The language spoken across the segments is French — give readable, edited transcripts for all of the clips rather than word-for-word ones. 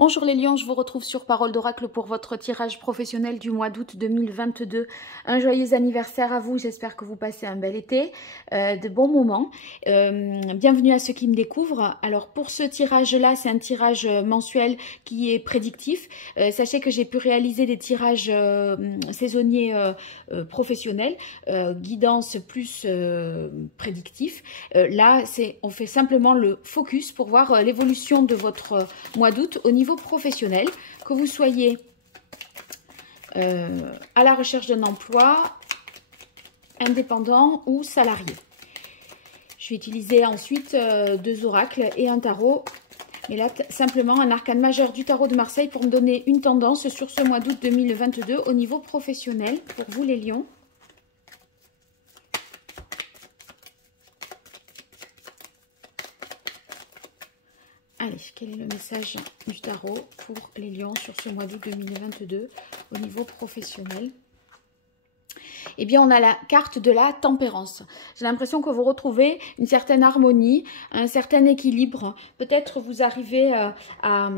Bonjour les lions, je vous retrouve sur Parole d'Oracle pour votre tirage professionnel du mois d'août 2022. Un joyeux anniversaire à vous, j'espère que vous passez un bel été, de bons moments. Bienvenue à ceux qui me découvrent. Alors pour ce tirage-là, c'est un tirage mensuel qui est prédictif. Sachez que j'ai pu réaliser des tirages saisonniers professionnels, guidance plus prédictif. Là, on fait simplement le focus pour voir l'évolution de votre mois d'août au niveau professionnel, que vous soyez à la recherche d'un emploi, indépendant ou salarié. Je vais utiliser ensuite deux oracles et un tarot, mais là simplement un arcane majeur du tarot de Marseille pour me donner une tendance sur ce mois d'août 2022 au niveau professionnel pour vous les lions. Allez, quel est le message du tarot pour les lions sur ce mois d'août 2022 au niveau professionnel? Eh bien, on a la carte de la tempérance. J'ai l'impression que vous retrouvez une certaine harmonie, un certain équilibre. Peut-être vous arrivez à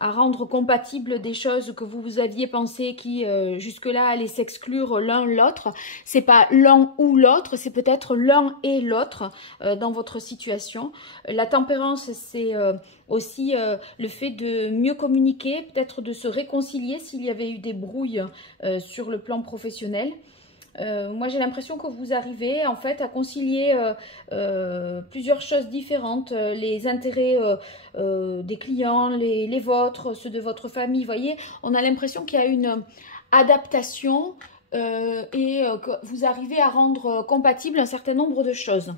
rendre compatibles des choses que vous aviez pensé qui jusque-là allaient s'exclure l'un l'autre. C'est pas l'un ou l'autre, c'est peut-être l'un et l'autre dans votre situation. La tempérance, c'est aussi le fait de mieux communiquer, peut-être de se réconcilier s'il y avait eu des brouilles sur le plan professionnel. Moi, j'ai l'impression que vous arrivez en fait à concilier plusieurs choses différentes, les intérêts des clients, les vôtres, ceux de votre famille. Vous voyez, on a l'impression qu'il y a une adaptation et que vous arrivez à rendre compatible un certain nombre de choses.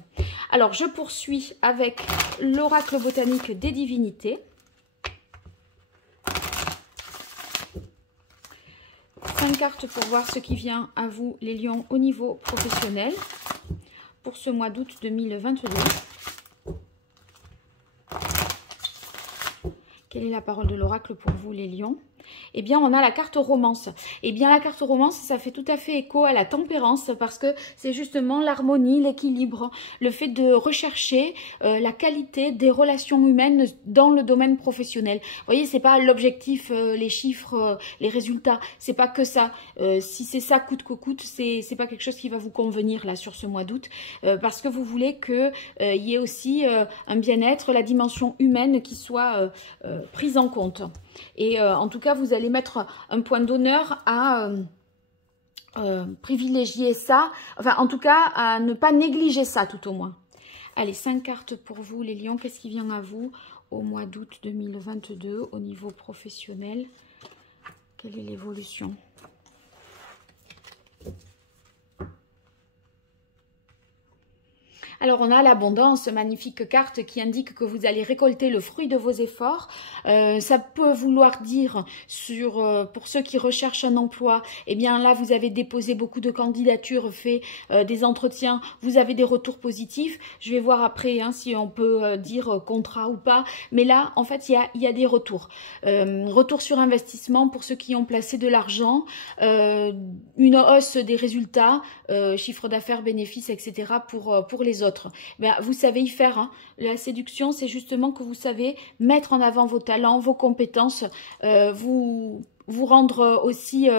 Alors, je poursuis avec l'oracle botanique des divinités. 5 cartes pour voir ce qui vient à vous, les lions, au niveau professionnel pour ce mois d'août 2022. Quelle est la parole de l'oracle pour vous, les lions? Eh bien, on a la carte romance. Eh bien, la carte romance, ça fait tout à fait écho à la tempérance parce que c'est justement l'harmonie, l'équilibre, le fait de rechercher la qualité des relations humaines dans le domaine professionnel. Vous voyez, c'est pas l'objectif, les chiffres, les résultats. C'est pas que ça. Si c'est ça coûte que coûte, c'est pas quelque chose qui va vous convenir là sur ce mois d'août parce que vous voulez que y ait aussi un bien-être, la dimension humaine qui soit prise en compte. Et en tout cas, vous allez mettre un point d'honneur à privilégier ça, enfin en tout cas à ne pas négliger ça tout au moins. Allez, 5 cartes pour vous les lions, qu'est-ce qui vient à vous au mois d'août 2022 au niveau professionnel? Quelle est l'évolution? Alors, on a l'abondance, magnifique carte qui indique que vous allez récolter le fruit de vos efforts. Ça peut vouloir dire, pour ceux qui recherchent un emploi, eh bien là, vous avez déposé beaucoup de candidatures, fait des entretiens, vous avez des retours positifs. Je vais voir après si on peut dire contrat ou pas. Mais là, en fait, il y a des retours. Retour sur investissement pour ceux qui ont placé de l'argent, une hausse des résultats, chiffre d'affaires, bénéfices, etc. pour les autres. Ben, vous savez y faire. Hein. La séduction, c'est justement que vous savez mettre en avant vos talents, vos compétences, vous rendre aussi,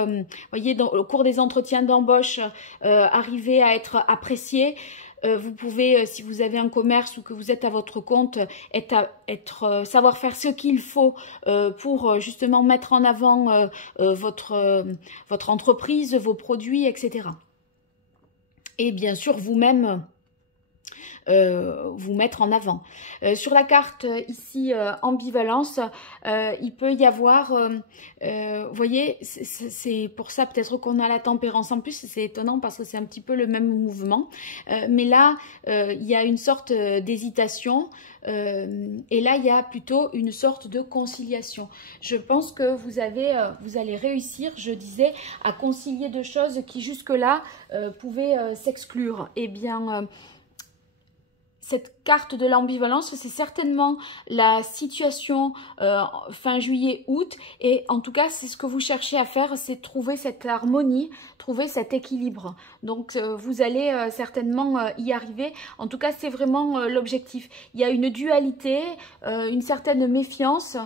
voyez, au cours des entretiens d'embauche, arriver à être apprécié. Vous pouvez, si vous avez un commerce ou que vous êtes à votre compte, savoir faire ce qu'il faut pour justement mettre en avant votre entreprise, vos produits, etc. Et bien sûr, vous-même, vous mettre en avant. Sur la carte ici ambivalence, il peut y avoir, vous voyez, c'est pour ça peut-être qu'on a la tempérance. En plus, c'est étonnant parce que c'est un petit peu le même mouvement. Mais là, il y a une sorte d'hésitation. Et là, il y a plutôt une sorte de conciliation. Je pense que vous allez réussir, je disais, à concilier deux choses qui jusque-là pouvaient s'exclure. Eh bien, cette carte de l'ambivalence, c'est certainement la situation fin juillet, août. Et en tout cas, c'est ce que vous cherchez à faire, c'est trouver cette harmonie, trouver cet équilibre. Donc, vous allez certainement y arriver. En tout cas, c'est vraiment l'objectif. Il y a une dualité, une certaine méfiance,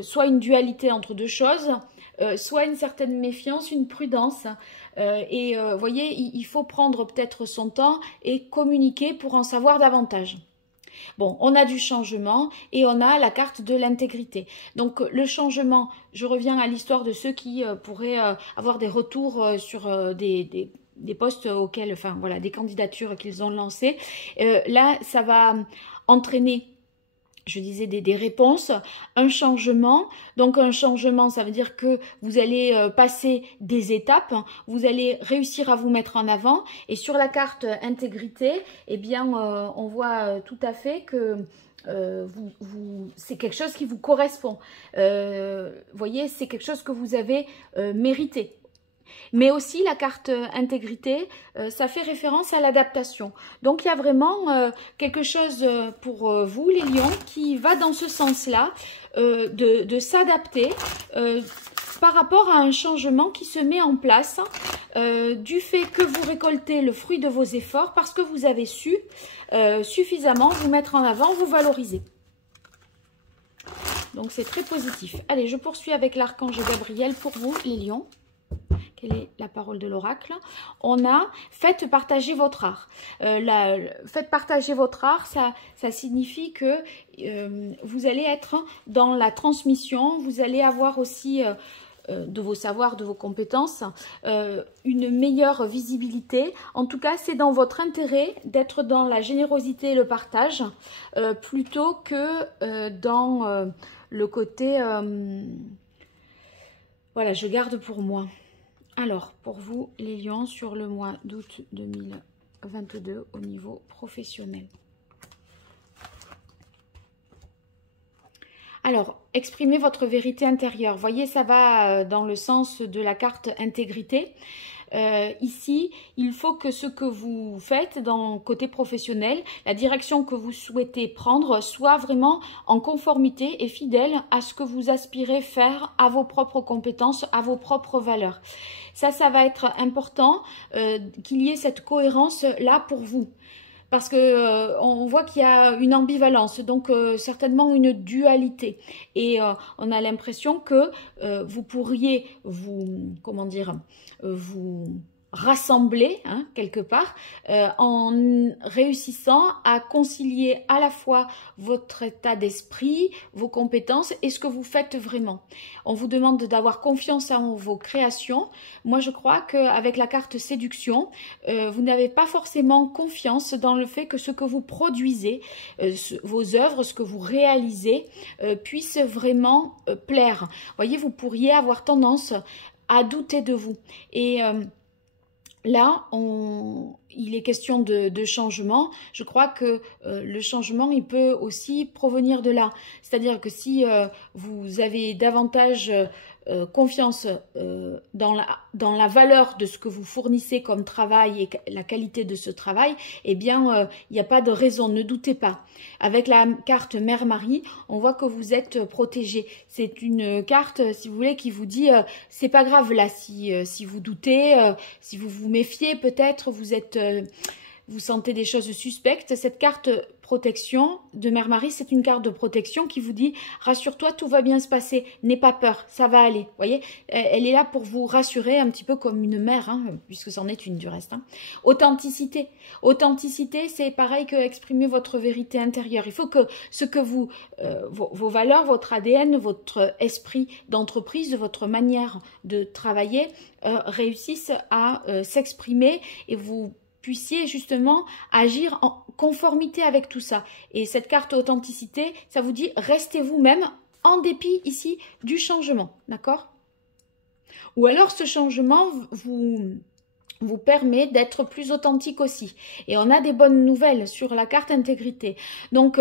soit une dualité entre deux choses, soit une certaine méfiance, une prudence. Vous voyez, il faut prendre peut-être son temps et communiquer pour en savoir davantage. Bon, on a du changement et on a la carte de l'intégrité. Donc, le changement, je reviens à l'histoire de ceux qui pourraient avoir des retours sur des postes auxquels, enfin voilà, des candidatures qu'ils ont lancées. Là, ça va entraîner, je disais, des réponses, un changement. Donc un changement, ça veut dire que vous allez passer des étapes, vous allez réussir à vous mettre en avant. Et sur la carte intégrité, eh bien, on voit tout à fait que c'est quelque chose qui vous correspond. Vous voyez, c'est quelque chose que vous avez mérité. Mais aussi la carte intégrité, ça fait référence à l'adaptation. Donc il y a vraiment quelque chose pour vous les lions qui va dans ce sens-là, de s'adapter par rapport à un changement qui se met en place du fait que vous récoltez le fruit de vos efforts parce que vous avez su suffisamment vous mettre en avant, vous valoriser. Donc c'est très positif. Allez, je poursuis avec l'archange Gabriel pour vous les lions. Quelle est la parole de l'oracle? On a « Faites partager votre art ». Faites partager votre art, ça signifie que vous allez être dans la transmission, vous allez avoir aussi de vos savoirs, de vos compétences, une meilleure visibilité. En tout cas, c'est dans votre intérêt d'être dans la générosité et le partage plutôt que dans le côté voilà, je garde pour moi. Alors, pour vous, les lions, sur le mois d'août 2022 au niveau professionnel. Alors, exprimez votre vérité intérieure. Voyez, ça va dans le sens de la carte intégrité. Ici, il faut que ce que vous faites dans le côté professionnel, la direction que vous souhaitez prendre, soit vraiment en conformité et fidèle à ce que vous aspirez faire, à vos propres compétences, à vos propres valeurs. Ça va être important qu'il y ait cette cohérence là pour vous. Parce que on voit qu'il y a une ambivalence, donc certainement une dualité. Et on a l'impression que vous pourriez comment dire, vous rassembler quelque part en réussissant à concilier à la fois votre état d'esprit, vos compétences et ce que vous faites vraiment. On vous demande d'avoir confiance en vos créations. Moi, je crois qu'avec la carte séduction, vous n'avez pas forcément confiance dans le fait que ce que vous produisez, vos œuvres, ce que vous réalisez, puisse vraiment plaire. Vous voyez, vous pourriez avoir tendance à douter de vous. Et là, il est question de changement. Je crois que le changement, il peut aussi provenir de là. C'est-à-dire que si vous avez davantage confiance dans la valeur de ce que vous fournissez comme travail et la qualité de ce travail, eh bien, il n'y a pas de raison, ne doutez pas. Avec la carte Mère-Marie, on voit que vous êtes protégé. C'est une carte, si vous voulez, qui vous dit c'est pas grave là, si vous doutez, si vous vous méfiez, peut-être vous sentez des choses suspectes. Cette carte protection de Mère-Marie, c'est une carte de protection qui vous dit rassure-toi, tout va bien se passer, n'aie pas peur, ça va aller. Vous voyez, elle est là pour vous rassurer un petit peu comme une mère, puisque c'en est une du reste. Authenticité. Authenticité, c'est pareil que exprimer votre vérité intérieure. Il faut que ce que vos valeurs, votre ADN, votre esprit d'entreprise, votre manière de travailler réussissent à s'exprimer et vous puissiez justement agir en conformité avec tout ça. Et cette carte authenticité, ça vous dit restez vous-même en dépit ici du changement, d'accord? Ou alors ce changement vous permet d'être plus authentique aussi. Et on a des bonnes nouvelles sur la carte intégrité. Donc,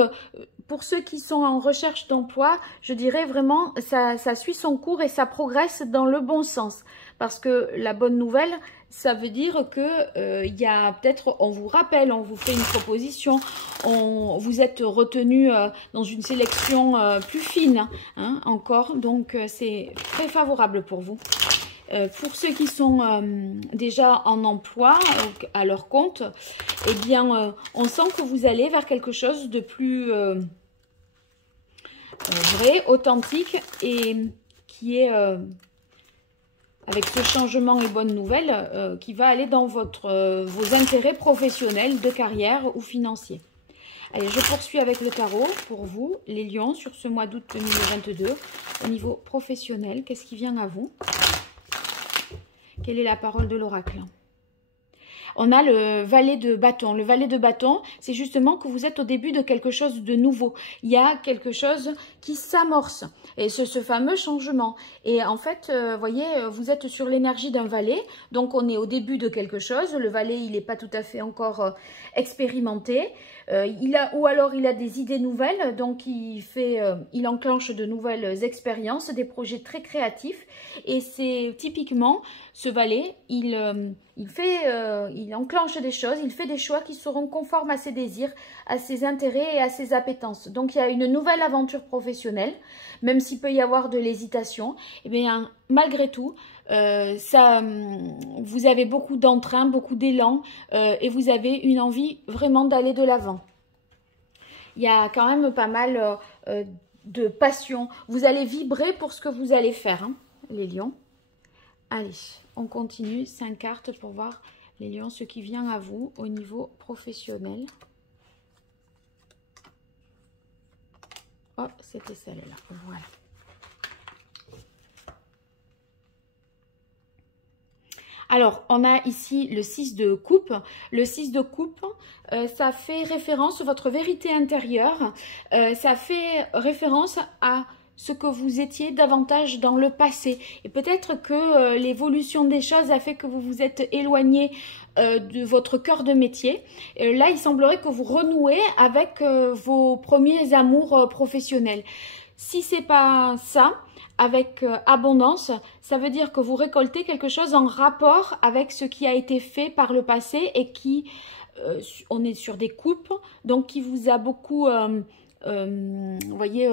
pour ceux qui sont en recherche d'emploi, je dirais vraiment, ça suit son cours et ça progresse dans le bon sens. Parce que la bonne nouvelle, ça veut dire que il y a peut-être, on vous rappelle, on vous fait une proposition, vous êtes retenu dans une sélection plus fine, hein, encore. Donc, c'est très favorable pour vous. Pour ceux qui sont déjà en emploi, à leur compte, eh bien, on sent que vous allez vers quelque chose de plus vrai, authentique et qui est, avec ce changement et bonne nouvelle, qui va aller dans vos intérêts professionnels, de carrière ou financiers. Allez, je poursuis avec le tarot pour vous, les lions, sur ce mois d'août 2022. Au niveau professionnel, qu'est-ce qui vient à vous? Quelle est la parole de l'oracle? On a le valet de bâton. Le valet de bâton, c'est justement que vous êtes au début de quelque chose de nouveau. Il y a quelque chose qui s'amorce. Et ce fameux changement. Et en fait, voyez, vous êtes sur l'énergie d'un valet. Donc, on est au début de quelque chose. Le valet, il n'est pas tout à fait encore expérimenté. Ou alors, il a des idées nouvelles. Donc, il enclenche de nouvelles expériences, des projets très créatifs. Et c'est typiquement, ce valet, il enclenche des choses, il fait des choix qui seront conformes à ses désirs, à ses intérêts et à ses appétences. Donc, il y a une nouvelle aventure professionnelle, même s'il peut y avoir de l'hésitation. Eh bien, malgré tout, vous avez beaucoup d'entrain, beaucoup d'élan et vous avez une envie vraiment d'aller de l'avant. Il y a quand même pas mal de passion. Vous allez vibrer pour ce que vous allez faire, hein, les lions. Allez, on continue. 5 cartes pour voir, les lions, ce qui vient à vous au niveau professionnel. Oh, c'était celle-là. Voilà. Alors, on a ici le 6 de coupe. Le 6 de coupe, ça fait référence à votre vérité intérieure. Ça fait référence à ce que vous étiez davantage dans le passé. Et peut-être que l'évolution des choses a fait que vous vous êtes éloigné de votre cœur de métier. Là, il semblerait que vous renouez avec vos premiers amours professionnels. Si c'est pas ça, avec abondance, ça veut dire que vous récoltez quelque chose en rapport avec ce qui a été fait par le passé et qui, on est sur des coupes, donc qui vous a beaucoup, vous voyez,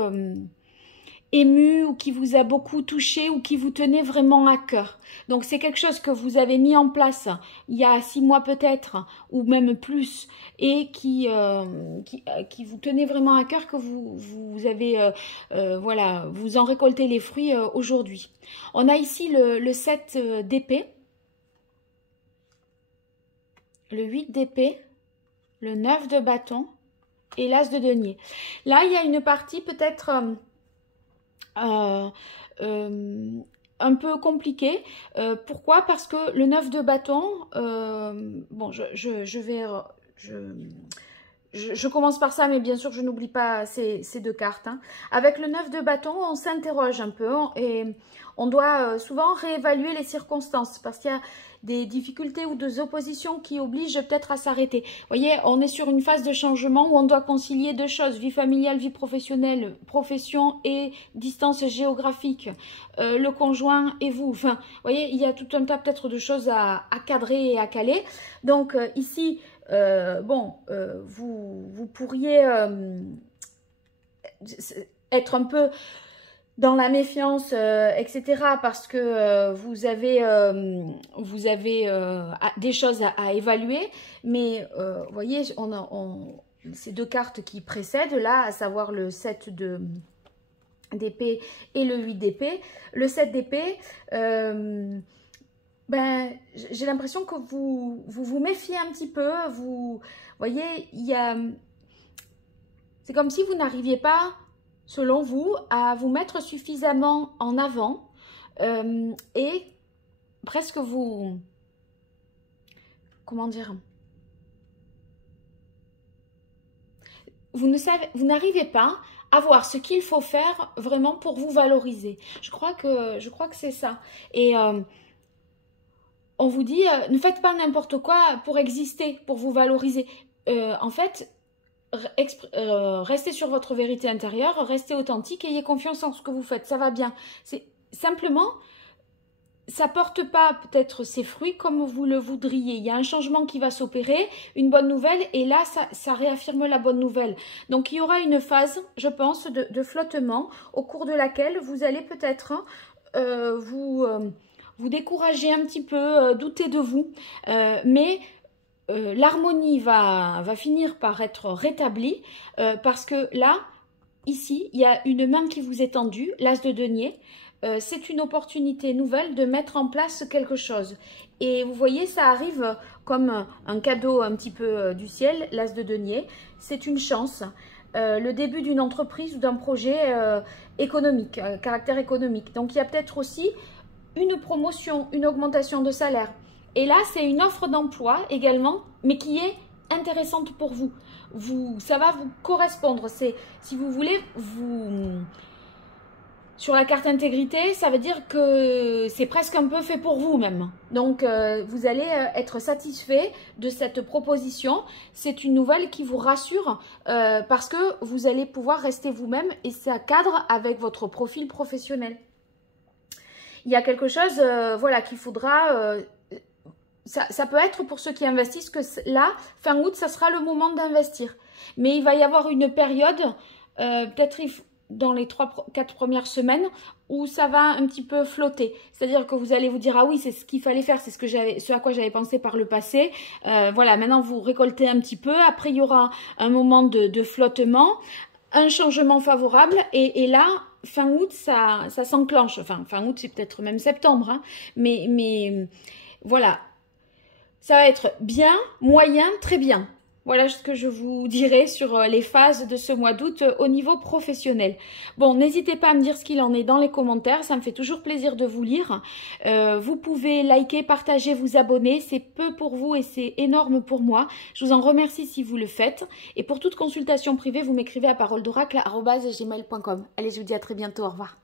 ému ou qui vous a beaucoup touché ou qui vous tenait vraiment à cœur. Donc c'est quelque chose que vous avez mis en place il y a 6 mois peut-être ou même plus et qui vous tenait vraiment à cœur, que vous avez voilà, vous en récoltez les fruits aujourd'hui. On a ici le 7 d'épée, le 8 d'épée, le 9 de bâton et l'as de denier. Là il y a une partie peut-être un peu compliqué. Pourquoi? Parce que le 9 de bâton, bon, je commence par ça, mais bien sûr, je n'oublie pas ces 2 cartes. Hein. Avec le 9 de bâton, on s'interroge un peu et on doit souvent réévaluer les circonstances parce qu'il y a des difficultés ou des oppositions qui obligent peut-être à s'arrêter. Vous voyez, on est sur une phase de changement où on doit concilier 2 choses, vie familiale, vie professionnelle, profession et distance géographique, le conjoint et vous. Enfin, vous voyez, il y a tout un tas peut-être de choses à cadrer et à caler. Donc ici, bon, vous pourriez être un peu dans la méfiance, etc. parce que vous avez des choses à évaluer. Mais vous voyez, ces 2 cartes qui précèdent là, à savoir le 7 d'épée et le 8 d'épée. Le 7 d'épée, ben, j'ai l'impression que vous méfiez un petit peu. Vous voyez, c'est comme si vous n'arriviez pas, selon vous, à vous mettre suffisamment en avant et presque comment dire, vous n'arrivez pas à voir ce qu'il faut faire vraiment pour vous valoriser. Je crois que c'est ça. Et on vous dit, ne faites pas n'importe quoi pour exister, pour vous valoriser. En fait, restez sur votre vérité intérieure, restez authentique, ayez confiance en ce que vous faites, ça va bien. C'est simplement, ça porte pas peut-être ses fruits comme vous le voudriez. Il y a un changement qui va s'opérer, une bonne nouvelle, et là, ça réaffirme la bonne nouvelle. Donc, il y aura une phase, je pense, de flottement au cours de laquelle vous allez peut-être vous décourager un petit peu, douter de vous, mais l'harmonie va finir par être rétablie parce que là, ici, il y a une main qui vous est tendue, l'as de denier. C'est une opportunité nouvelle de mettre en place quelque chose. Et vous voyez, ça arrive comme un cadeau un petit peu du ciel, l'as de denier. C'est une chance. Le début d'une entreprise ou d'un projet économique, caractère économique. Donc, il y a peut-être aussi une promotion, une augmentation de salaire. Et là, c'est une offre d'emploi également, mais qui est intéressante pour vous. Ça va vous correspondre. C'est, si vous voulez, sur la carte intégrité, ça veut dire que c'est presque un peu fait pour vous même. Donc, vous allez être satisfait de cette proposition. C'est une nouvelle qui vous rassure parce que vous allez pouvoir rester vous-même et ça cadre avec votre profil professionnel. Il y a quelque chose voilà, qu'il faudra... Ça peut être pour ceux qui investissent que là, fin août, ça sera le moment d'investir. Mais il va y avoir une période, peut-être dans les 3-4 premières semaines, où ça va un petit peu flotter. C'est-à-dire que vous allez vous dire, ah oui, c'est ce qu'il fallait faire, c'est ce à quoi j'avais pensé par le passé. Voilà, maintenant vous récoltez un petit peu. Après, il y aura un moment de flottement, un changement favorable. Et là, fin août, ça s'enclenche. Enfin, fin août, c'est peut-être même septembre. Hein, mais voilà. Ça va être bien, moyen, très bien. Voilà ce que je vous dirai sur les phases de ce mois d'août au niveau professionnel. Bon, n'hésitez pas à me dire ce qu'il en est dans les commentaires. Ça me fait toujours plaisir de vous lire. Vous pouvez liker, partager, vous abonner. C'est peu pour vous et c'est énorme pour moi. Je vous en remercie si vous le faites. Et pour toute consultation privée, vous m'écrivez à paroledoracle@gmail.com. Allez, je vous dis à très bientôt. Au revoir.